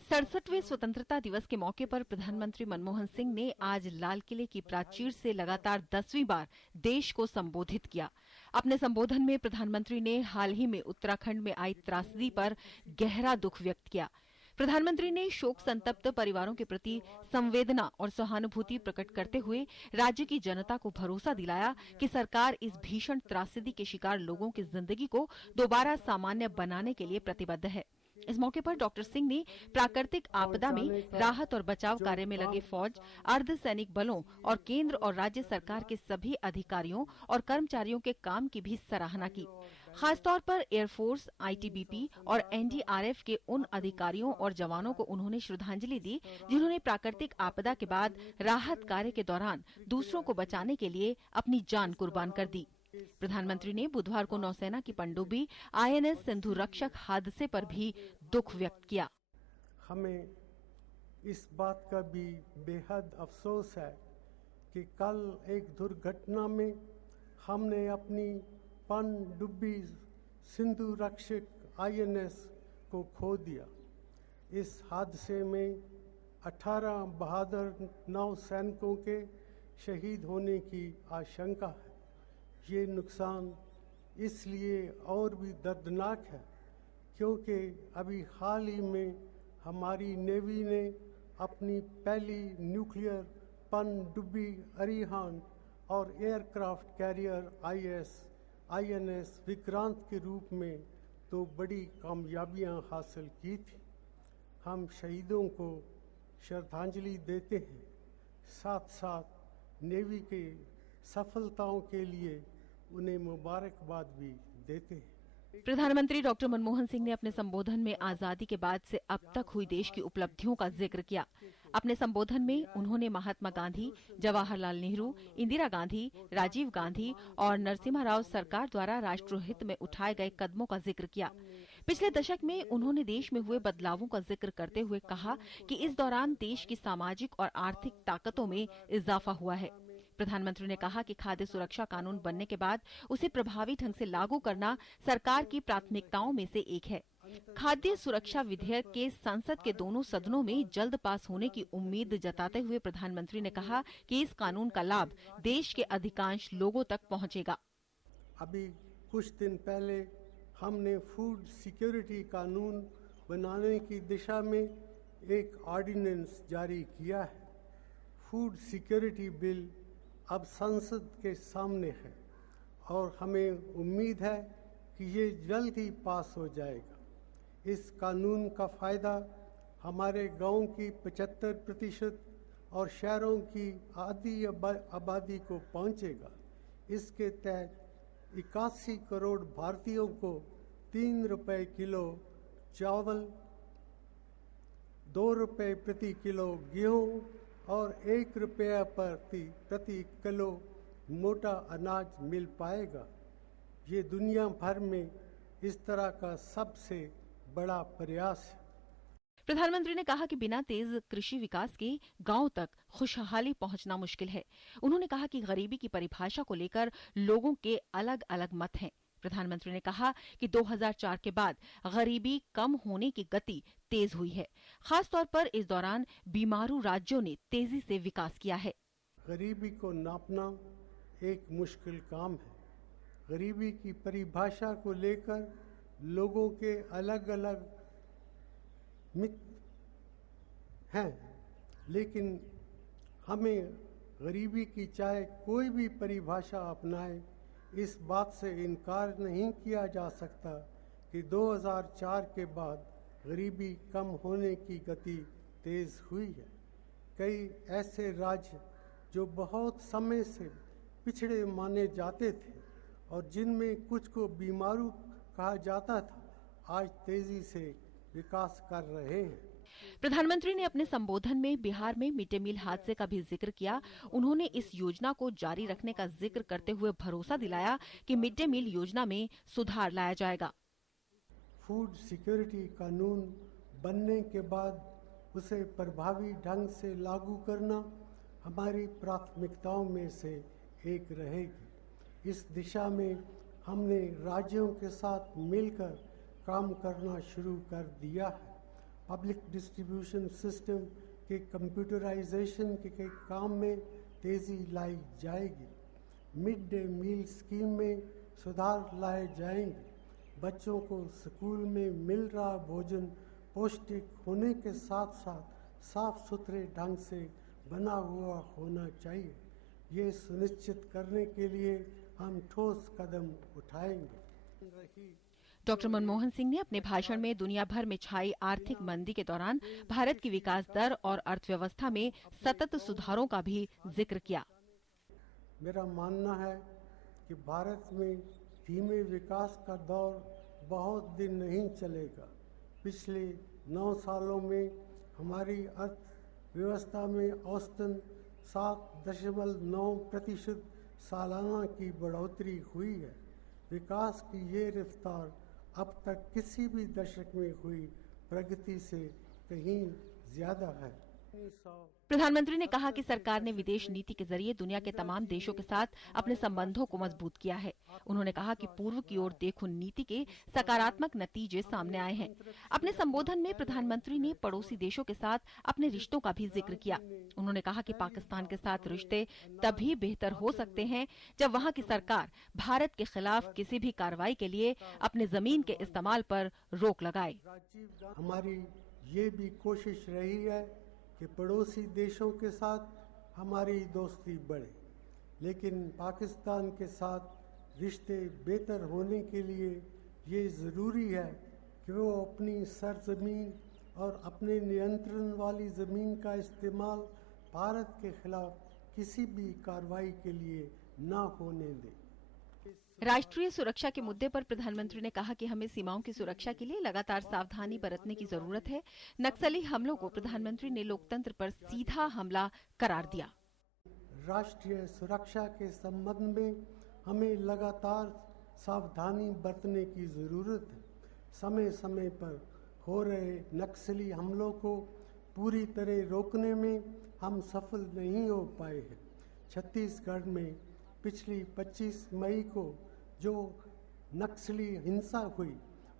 67वें स्वतंत्रता दिवस के मौके पर प्रधानमंत्री मनमोहन सिंह ने आज लाल किले की प्राचीर से लगातार 10वीं बार देश को संबोधित किया। अपने संबोधन में प्रधानमंत्री ने हाल ही में उत्तराखंड में आई त्रासदी पर गहरा दुख व्यक्त किया। प्रधानमंत्री ने शोक संतप्त परिवारों के प्रति संवेदना और सहानुभूति प्रकट करते हुए राज्य की जनता को भरोसा दिलाया कि सरकार इस भीषण त्रासदी के शिकार लोगों की जिंदगी को दोबारा सामान्य बनाने के लिए प्रतिबद्ध है। इस मौके पर डॉक्टर सिंह ने प्राकृतिक आपदा में राहत और बचाव कार्य में लगे फौज, अर्धसैनिक बलों और केंद्र और राज्य सरकार के सभी अधिकारियों और कर्मचारियों के काम की भी सराहना की। खासतौर पर एयरफोर्स, आईटीबीपी और एनडीआरएफ के उन अधिकारियों और जवानों को उन्होंने श्रद्धांजलि दी जिन्होंने प्राकृतिक आपदा के बाद राहत कार्य के दौरान दूसरों को बचाने के लिए अपनी जान कुर्बान कर दी। प्रधानमंत्री ने बुधवार को नौसेना की पनडुब्बी आईएनएस सिंधु रक्षक हादसे पर भी दुख व्यक्त किया। हमें इस बात का भी बेहद अफसोस है कि कल एक दुर्घटना में हमने अपनी पनडुब्बी सिंधु रक्षक आईएनएस को खो दिया। इस हादसे में 18 बहादुर नौसैनिकों के शहीद होने की आशंका है। ये नुकसान इसलिए और भी दर्दनाक है क्योंकि अभी हाल ही में हमारी नेवी ने अपनी पहली न्यूक्लियर पनडुब्बी अरिहंत और एयरक्राफ्ट कैरियर आईएनएस विक्रांत के रूप में तो बड़ी कामयाबियां हासिल की थी। हम शहीदों को श्रद्धांजलि देते हैं, साथ साथ नेवी के सफलताओं के लिए उन्हें मुबारकबाद भी देते हैं। प्रधानमंत्री डॉक्टर मनमोहन सिंह ने अपने संबोधन में आजादी के बाद से अब तक हुई देश की उपलब्धियों का जिक्र किया। अपने संबोधन में उन्होंने महात्मा गांधी, जवाहरलाल नेहरू, इंदिरा गांधी, राजीव गांधी और नरसिम्हा राव सरकार द्वारा राष्ट्रहित में उठाए गए कदमों का जिक्र किया। पिछले दशक में उन्होंने देश में हुए बदलावों का जिक्र करते हुए कहा कि इस दौरान देश की सामाजिक और आर्थिक ताकतों में इजाफा हुआ है। प्रधानमंत्री ने कहा कि खाद्य सुरक्षा कानून बनने के बाद उसे प्रभावी ढंग से लागू करना सरकार की प्राथमिकताओं में से एक है। खाद्य सुरक्षा विधेयक के संसद के दोनों सदनों में जल्द पास होने की उम्मीद जताते हुए प्रधानमंत्री ने कहा कि इस कानून का लाभ देश के अधिकांश लोगों तक पहुंचेगा। अभी कुछ दिन पहले हमने फूड सिक्योरिटी कानून बनाने की दिशा में एक ऑर्डिनेंस जारी किया है। फूड सिक्योरिटी बिल अब संसद के सामने है और हमें उम्मीद है कि ये जल्द ही पास हो जाएगा। इस कानून का फायदा हमारे गांव की 75% और शहरों की आधी आबादी को पहुंचेगा। इसके तहत 81 करोड़ भारतीयों को 3 रुपए किलो चावल, 2 रुपए प्रति किलो गेहूं और 1 रुपया प्रति किलो मोटा अनाज मिल पाएगा। ये दुनिया भर में इस तरह का सबसे बड़ा प्रयास है। प्रधानमंत्री ने कहा कि बिना तेज कृषि विकास के गांव तक खुशहाली पहुंचना मुश्किल है। उन्होंने कहा कि गरीबी की परिभाषा को लेकर लोगों के अलग अलग मत हैं। प्रधानमंत्री ने कहा कि 2004 के बाद गरीबी कम होने की गति तेज हुई है। खासतौर पर इस दौरान बीमारू राज्यों ने तेजी से विकास किया है। गरीबी को नापना एक मुश्किल काम है। गरीबी की परिभाषा को लेकर लोगों के अलग अलग मित हैं, लेकिन हमें गरीबी की चाहे कोई भी परिभाषा अपनाए, इस बात से इनकार नहीं किया जा सकता कि 2004 के बाद गरीबी कम होने की गति तेज हुई है। कई ऐसे राज्य जो बहुत समय से पिछड़े माने जाते थे और जिनमें कुछ को बीमारू कहा जाता था, आज तेजी से विकास कर रहे हैं। प्रधानमंत्री ने अपने संबोधन में बिहार में मिड डे मील हादसे का भी जिक्र किया। उन्होंने इस योजना को जारी रखने का जिक्र करते हुए भरोसा दिलाया कि मिड डे मील योजना में सुधार लाया जाएगा। फूड सिक्योरिटी कानून बनने के बाद उसे प्रभावी ढंग से लागू करना हमारी प्राथमिकताओं में से एक रहेगी। इस दिशा में हमने राज्यों के साथ मिलकर काम करना शुरू कर दिया है। पब्लिक डिस्ट्रीब्यूशन सिस्टम के कंप्यूटराइजेशन के काम में तेज़ी लाई जाएगी। मिड डे मील स्कीम में सुधार लाए जाएंगे। बच्चों को स्कूल में मिल रहा भोजन पौष्टिक होने के साथ साथ साफ सुथरे ढंग से बना हुआ होना चाहिए। ये सुनिश्चित करने के लिए हम ठोस कदम उठाएंगे। डॉक्टर मनमोहन सिंह ने अपने भाषण में दुनिया भर में छाई आर्थिक मंदी के दौरान भारत की विकास दर और अर्थव्यवस्था में सतत सुधारों का भी जिक्र किया। मेरा मानना है कि भारत में धीमे विकास का दौर बहुत दिन नहीं चलेगा। पिछले 9 सालों में हमारी अर्थव्यवस्था में औसतन 7.9% सालाना की बढ़ोतरी हुई है। विकास की ये रफ्तार अब तक किसी भी दशक में हुई प्रगति से कहीं ज्यादा है। प्रधानमंत्री ने कहा कि सरकार ने विदेश नीति के जरिए दुनिया के तमाम देशों के साथ अपने संबंधों को मजबूत किया है। उन्होंने कहा कि पूर्व की ओर देखो नीति के सकारात्मक नतीजे सामने आए हैं। अपने संबोधन में प्रधानमंत्री ने पड़ोसी देशों के साथ अपने रिश्तों का भी जिक्र किया। उन्होंने कहा कि पाकिस्तान के साथ रिश्ते तभी बेहतर हो सकते हैं जब वहां की सरकार भारत के खिलाफ किसी भी कार्रवाई के लिए अपने जमीन के इस्तेमाल पर रोक लगाए। हमारी ये भी कोशिश रही है कि पड़ोसी देशों के साथ हमारी दोस्ती बढ़े, लेकिन पाकिस्तान के साथ रिश्ते बेहतर होने के लिए ये ज़रूरी है कि वो अपनी सरजमीन और अपने नियंत्रण वाली ज़मीन का इस्तेमाल भारत के खिलाफ किसी भी कार्रवाई के लिए न होने दे। राष्ट्रीय सुरक्षा के मुद्दे पर प्रधानमंत्री ने कहा कि हमें सीमाओं की सुरक्षा के लिए लगातार सावधानी बरतने की जरूरत है। नक्सली हमलों को प्रधानमंत्री ने लोकतंत्र पर सीधा हमला करार दिया। राष्ट्रीय सुरक्षा के संबंध में हमें लगातार सावधानी बरतने की जरूरत है। समय समय पर हो रहे नक्सली हमलों को पूरी तरह रोकने में हम सफल नहीं हो पाए हैं। छत्तीसगढ़ में पिछली 25 मई को जो नक्सली हिंसा हुई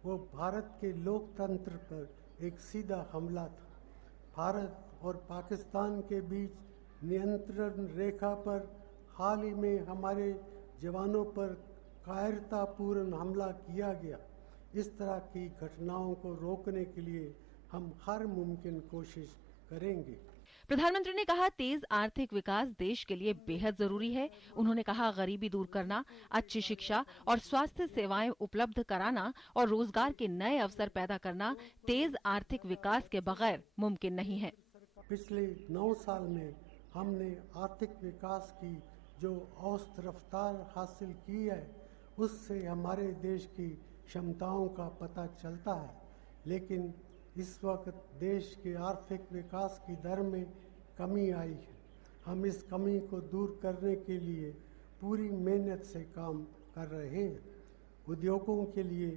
वो भारत के लोकतंत्र पर एक सीधा हमला था। भारत और पाकिस्तान के बीच नियंत्रण रेखा पर हाल ही में हमारे जवानों पर कायरतापूर्ण हमला किया गया। इस तरह की घटनाओं को रोकने के लिए हम हर मुमकिन कोशिश करेंगे। प्रधानमंत्री ने कहा तेज आर्थिक विकास देश के लिए बेहद जरूरी है। उन्होंने कहा गरीबी दूर करना, अच्छी शिक्षा और स्वास्थ्य सेवाएं उपलब्ध कराना और रोजगार के नए अवसर पैदा करना तेज आर्थिक विकास के बगैर मुमकिन नहीं है। पिछले 9 साल में हमने आर्थिक विकास की जो औसत रफ्तार हासिल की है उससे हमारे देश की क्षमताओं का पता चलता है, लेकिन इस वक्त देश के आर्थिक विकास की दर में कमी आई है। हम इस कमी को दूर करने के लिए पूरी मेहनत से काम कर रहे हैं। उद्योगों के लिए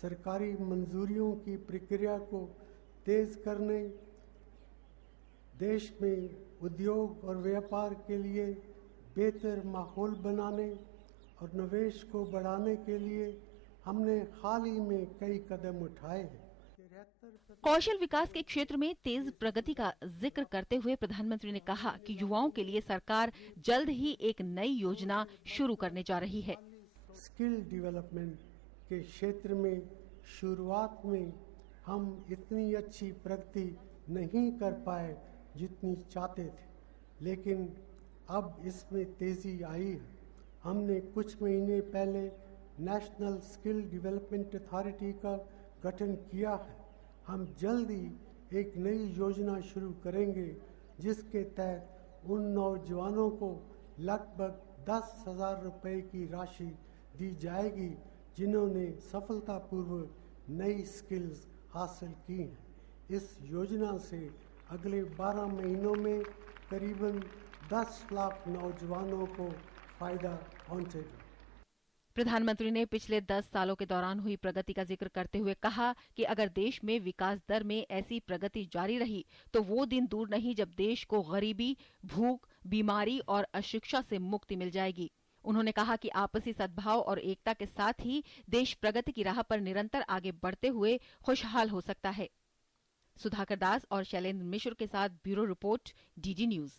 सरकारी मंजूरियों की प्रक्रिया को तेज करने, देश में उद्योग और व्यापार के लिए बेहतर माहौल बनाने और निवेश को बढ़ाने के लिए हमने हाल ही में कई कदम उठाए हैं। कौशल विकास के क्षेत्र में तेज प्रगति का जिक्र करते हुए प्रधानमंत्री ने कहा कि युवाओं के लिए सरकार जल्द ही एक नई योजना शुरू करने जा रही है। स्किल डेवलपमेंट के क्षेत्र में शुरुआत में हम इतनी अच्छी प्रगति नहीं कर पाए जितनी चाहते थे, लेकिन अब इसमें तेजी आई है। हमने कुछ महीने पहले नेशनल स्किल डेवलपमेंट अथॉरिटी का गठन किया है। हम जल्द ही एक नई योजना शुरू करेंगे जिसके तहत उन नौजवानों को लगभग 10,000 रुपये की राशि दी जाएगी जिन्होंने सफलतापूर्वक नई स्किल्स हासिल की हैं। इस योजना से अगले 12 महीनों में करीबन 10 लाख नौजवानों को फायदा पहुंचेगा। प्रधानमंत्री ने पिछले 10 सालों के दौरान हुई प्रगति का जिक्र करते हुए कहा कि अगर देश में विकास दर में ऐसी प्रगति जारी रही तो वो दिन दूर नहीं जब देश को गरीबी, भूख, बीमारी और अशिक्षा से मुक्ति मिल जाएगी। उन्होंने कहा कि आपसी सद्भाव और एकता के साथ ही देश प्रगति की राह पर निरंतर आगे बढ़ते हुए खुशहाल हो सकता है। सुधाकर दास और शैलेंद्र मिश्र के साथ ब्यूरो रिपोर्ट, डीडी न्यूज।